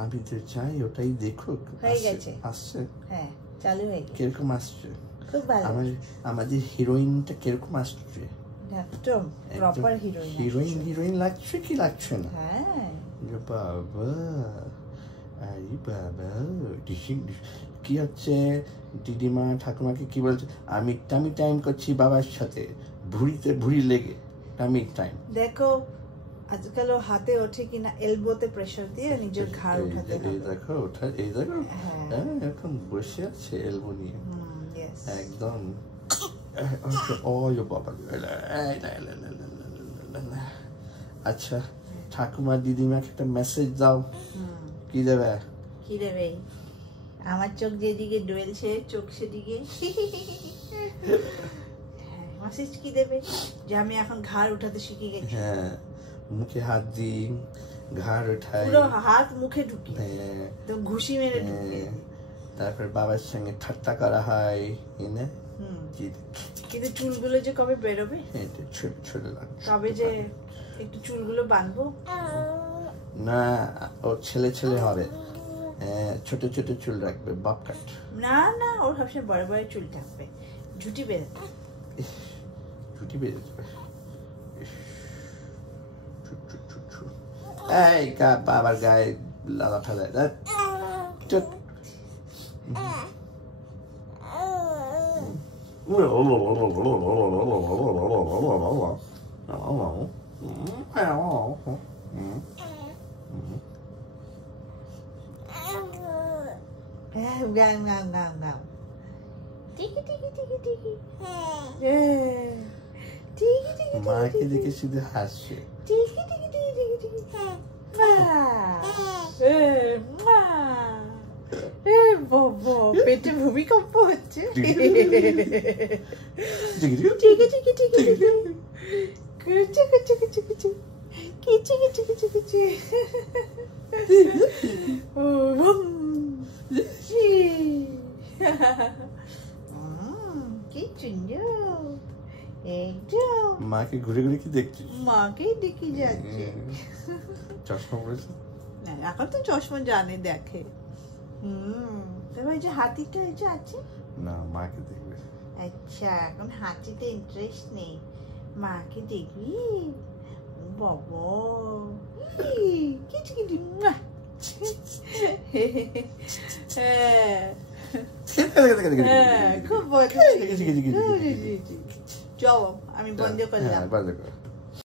আমি তো চাই ওটাই দেখুক। হয়ে গেছে, আসছে, হ্যাঁ চালু হয়ে গেছে। কিরকম আসছে? খুব ভালো। আমাদের হিরোইনটা কিরকম আসছে? একদম প্রপার হিরোইন। হিরোইন লাগছে কি লাগছে না? হ্যাঁ বাবা, আরে বাবা, কি হচ্ছে? দিদিমা ঠাকুমাকে কি বলছে? আমি টাইম করছি বাবার সাথে, ভুড়ি লেগে টামি টাইম। দেখো আজকাল ও হাতে ওঠে কিনা, এলবোতে প্রেসার দিয়ে নিজের ঘাড় উঠাতে হবে। দেখো ওঠা, এই দেখো এখন বসে আছে এলবো নিয়ে একদম। আচ্ছা ঠাকুমা দিদিমাকে একটা মেসেজ দাও। কি দেবে? কি দেবে? আমার চোখ যেদিকে ডুয়েলছে, চোখ সেদিকে। মেসেজ কি দেবে? যে আমি এখন ঘাড় উঠাতে শিখে গেছি। হ্যাঁ, মুখে হাত দিই, ঘাড় উঠাই, পুরো হাত মুখে ঢুকি, তো ঘুষি মেরে ঢুকি। তারপর বাবার সঙ্গে ঠাট্টা করা হয়, কিন্তু চুলগুলো যে কবে বেরোবে? ছোট লাগছে। কবে যে একটু চুলগুলো বাঁধবো? না, ও ছেলে হবে, ছোট ছোট চুল রাখবে, বব কাট। না না, ওর সবসময় বড় বড় চুল থাকবে, ঝুটি বেঁধে যাবে। এই বাবার গায়ে লাগা ফেলে। মাকে দেখে শুধু হাসছে। পেটে ভূমিকম্প হচ্ছে। কি সুন্দর একদম। মাকে ঘুরে ঘুরে কি দেখছিস? মাকেই দেখি যাচ্ছে। চশমা পরেছে না, এখন তো চশমা জানে, দেখে। তবে যে হাতিটা এই যে আছে না, মাকে দেখবে। আচ্ছা, এখন হাতিতে ইন্টারেস্ট নেই, মাকে দেখবি। বাবা কিছু কিছু। খুব চলো আমি বন্ধ করলাম।